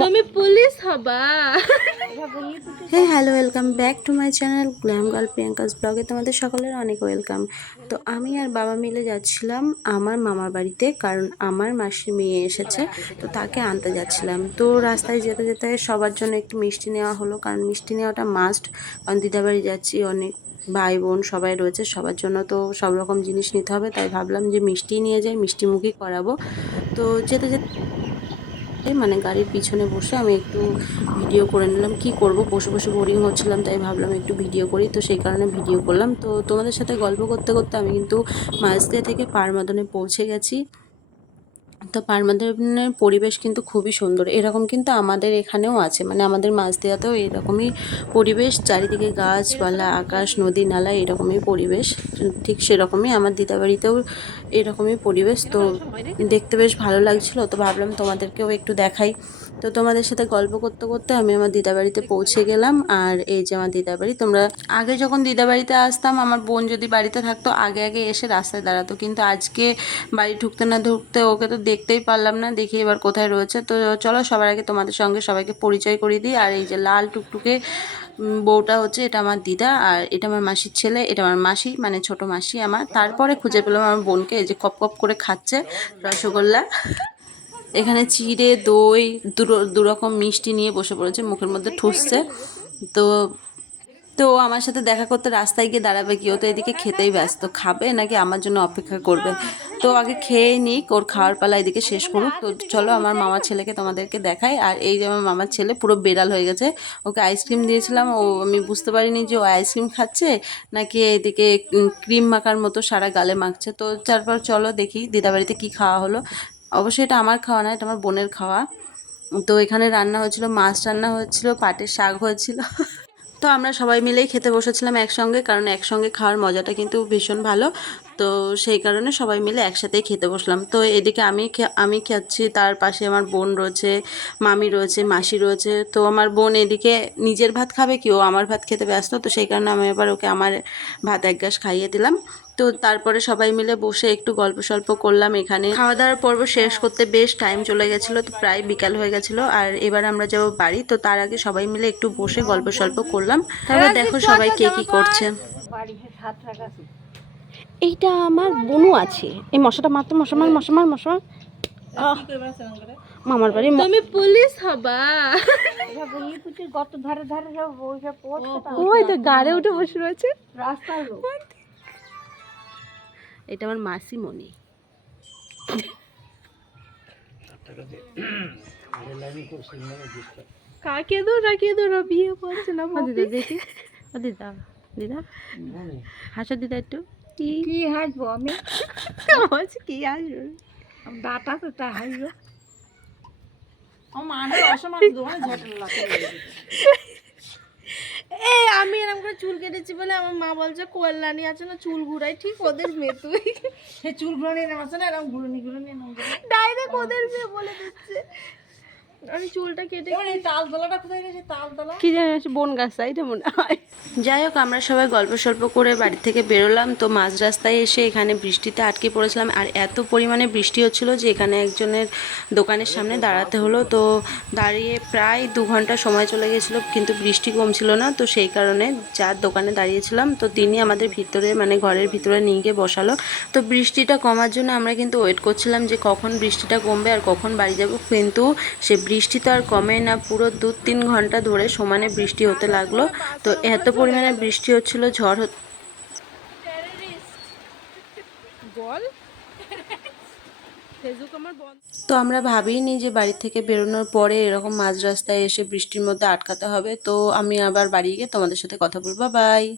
তুমি পুলিশ হবা। হ্যাঁ hello welcome back to my channel glam girl Priyanka's ব্লগে তোমাদের সকলের অনেক ওয়েলকাম তো আমি আর বাবা মিলে যাচ্ছিলাম আমার মামার বাড়িতে কারণ আমার মাসির মেয়ে এসেছে তো তাকে আনতে যাচ্ছিলাম। তো রাস্তায় যেতে যেতে সবার জন্য একটু মিষ্টি নেওয়া হলো কারণ মিষ্টি নেওয়াটা মাস্ট কারণ দিদাবাড়ি যাচ্ছি অনেক ভাই বোন সবাই রয়েছে সবার জন্য তো সব রকম জিনিস নিতে হবে তাই ভাবলাম যে মিষ্টি নিয়ে যাই মিষ্টি মুখই করাবো। তো যেতে যেতে মানে গাড়ির পিছনে বসে আমি একটু ভিডিও করে নিলাম, কি করব? বসে বসে বোরিং হচ্ছিলাম, তাই ভাবলাম একটু ভিডিও করি। তো সেই কারণে ভিডিও করলাম। তো তোমাদের সাথে গল্প করতে করতে আমি কিন্তু মাঝদিয়া থেকে পারমাদনে পৌঁছে গেছি। তো পারমাদের পরিবেশ কিন্তু খুবই সুন্দর। এরকম কিন্তু আমাদের এখানেও আছে। মানে আমাদের মাঝদিয়াতেও এরকমই পরিবেশ। চারিদিকে গাছপালা, আকাশ, নদী, নালা এরকমই পরিবেশ। ঠিক সেরকমই আমার দিদাবাড়িতেও এরকমই পরিবেশ। তো দেখতে বেশ ভালো লাগছিল। তো ভাবলাম তোমাদেরকেও একটু দেখাই। তো তোমাদের সাথে গল্প করতে করতে আমি আমার দিদাবাড়িতে পৌঁছে গেলাম। আর এই যে আমার দিদাবাড়ি তোমরা আগে যখন দিদাবাড়িতে আসতাম, আমার বোন যদি বাড়িতে থাকতো, আগে আগে এসে রাস্তায় দাঁড়াতো। কিন্তু আজকে বাড়ি ঢুকতে না ঢুকতে ওকে তো দেখতেই পারলাম না, দেখি এবার কোথায় রয়েছে। তো চলো সবার আগে তোমাদের সঙ্গে সবাইকে পরিচয় করিয়ে দিই। আর এই যে লাল টুকটুকে বউটা হচ্ছে এটা আমার দিদা, আর এটা আমার মাসির ছেলে, এটা আমার মাসি মানে ছোট মাসি আমার। তারপরে খুঁজে পেলাম আমার বোনকে, এই যে কপ কপ করে খাচ্ছে রসগোল্লা। এখানে চিড়ে, দই দুরকম মিষ্টি নিয়ে বসে পড়েছে, মুখের মধ্যে ঠুসছে। তো তো আমার সাথে দেখা করতে রাস্তায় গিয়ে দাঁড়াবে কি? ও তো এদিকে খেতেই ব্যস্ত। খাবে নাকি আমার জন্য অপেক্ষা করবে? তো আগে খেয়ে নিক, ওর খাওয়ার পালা এদিকে শেষ করুক। তো চলো আমার মামার ছেলেকে তোমাদেরকে দেখাই। আর এই যে আমার মামার ছেলে পুরো বেড়াল হয়ে গেছে। ওকে আইসক্রিম দিয়েছিলাম। ও, আমি বুঝতে পারিনি যে ও আইসক্রিম খাচ্ছে নাকি এদিকে ক্রিম মাখার মতো সারা গালে মাখছে। তো তারপর চলো দেখি দিদাবাড়িতে কি খাওয়া হলো। অবশ্যই এটা আমার খাওয়া নয়, এটা আমার বোনের খাওয়া। তো এখানে রান্না হয়েছিল, মাছ রান্না হয়েছিল, পাটের শাক হয়েছিল। তো আমরা সবাই মিলেই খেতে বসেছিলাম একসঙ্গে, কারণ একসঙ্গে খাওয়ার মজাটা কিন্তু ভীষণ ভালো। তো সেই কারণে সবাই মিলে একসাথেই খেতে বসলাম। তো এদিকে আমি আমি খাচ্ছি, তার পাশে আমার বোন রয়েছে, মামি রয়েছে, মাসি রয়েছে। তো আমার বোন এদিকে নিজের ভাত খাবে কি? ও আমার ভাত খেতে ব্যস্ত, তো সেই কারণে আমি এবার ওকে আমার ভাত এক গ্লাস খাইয়ে দিলাম। তো তারপরে সবাই মিলে বসে একটু গল্প সল্প করলাম এখানে। খাওয়া দাওয়ার পর্ব শেষ করতে বেশ টাইম চলে গেছিল, তো প্রায় বিকাল হয়ে গেছিল, আর এবার আমরা যাব বাড়ি। তো তার আগে সবাই মিলে একটু বসে গল্প সল্প করলাম। তারপর দেখো সবাই কে কি করছে। এইটা আমার বনু আছে। এই মশাটা মারতো মশামার মশামার মশা মার মশা মার। আহ, মামার বাড়ি তুমি পুলিশ হবা। গত ধারে ধারে সব ওইসব পড়ছে ওই তো গাড়ে উঠে বসে রয়েছে। রাস্তার লোক। এটা আমার মাসিমণি। কাকে দো রাকে দো বিয়ে করছে না ও দিদা দেখি। ও দিদা দিদা। হাসো দিদা একটু। কি? হাসবো আমি? বলছি কি আসবে দাঁতা তো তা হাসবো। এই আমি এরকম করে চুল কেটেছি বলে আমার মা বলছে কল্যাণী আছে না চুল ঘুরাই ঠিক ওদের মেয়ে তুই। সে চুল নিয়ে নেমাচ্ছে না এরকম ঘুরনি ঘুরনি। ডাইরেক্ট ওদের মেয়ে বলে দিচ্ছে। আমি চুলটা কেটে তালতলাটা কোথায় গেছে তালতলা? কি জানি আছে বন গাছ এটা মনে হয়। যাই হোক আমরা সবাই গল্প সল্প করে বাড়ি থেকে বেরোলাম। তো মাঝ রাস্তায় এসে এখানে বৃষ্টিতে আটকে পড়েছিলাম। আর এত পরিমাণে বৃষ্টি হচ্ছিল যে এখানে একজনের দোকানের সামনে দাঁড়াতে হলো। তো দাঁড়িয়ে প্রায় দু ঘণ্টা সময় চলে গেছিল কিন্তু বৃষ্টি কমছিল না। তো সেই কারণে যার দোকানে দাঁড়িয়েছিলাম তো তিনি আমাদের ভিতরে মানে ঘরের ভিতরে নিয়ে গিয়ে বসালো। তো বৃষ্টিটা কমার জন্য আমরা কিন্তু ওয়েট করছিলাম যে কখন বৃষ্টিটা কমবে আর কখন বাড়ি যাব। কিন্তু সে বৃষ্টি তো আর কমে না পুরো দু তিন ঘণ্টা ধরে সমানে বৃষ্টি হতে লাগল। তো এত পরিমাণে বৃষ্টি হচ্ছিল ঝড় হত- বল। তো আমরা ভাবিনি যে বাড়ি থেকে বেরোনোর পরে এরকম মাঝ রাস্তায় এসে বৃষ্টির মধ্যে আটকাতে হবে। তো আমি আবার বাড়ি গিয়ে তোমাদের সাথে কথা বলব। বাই।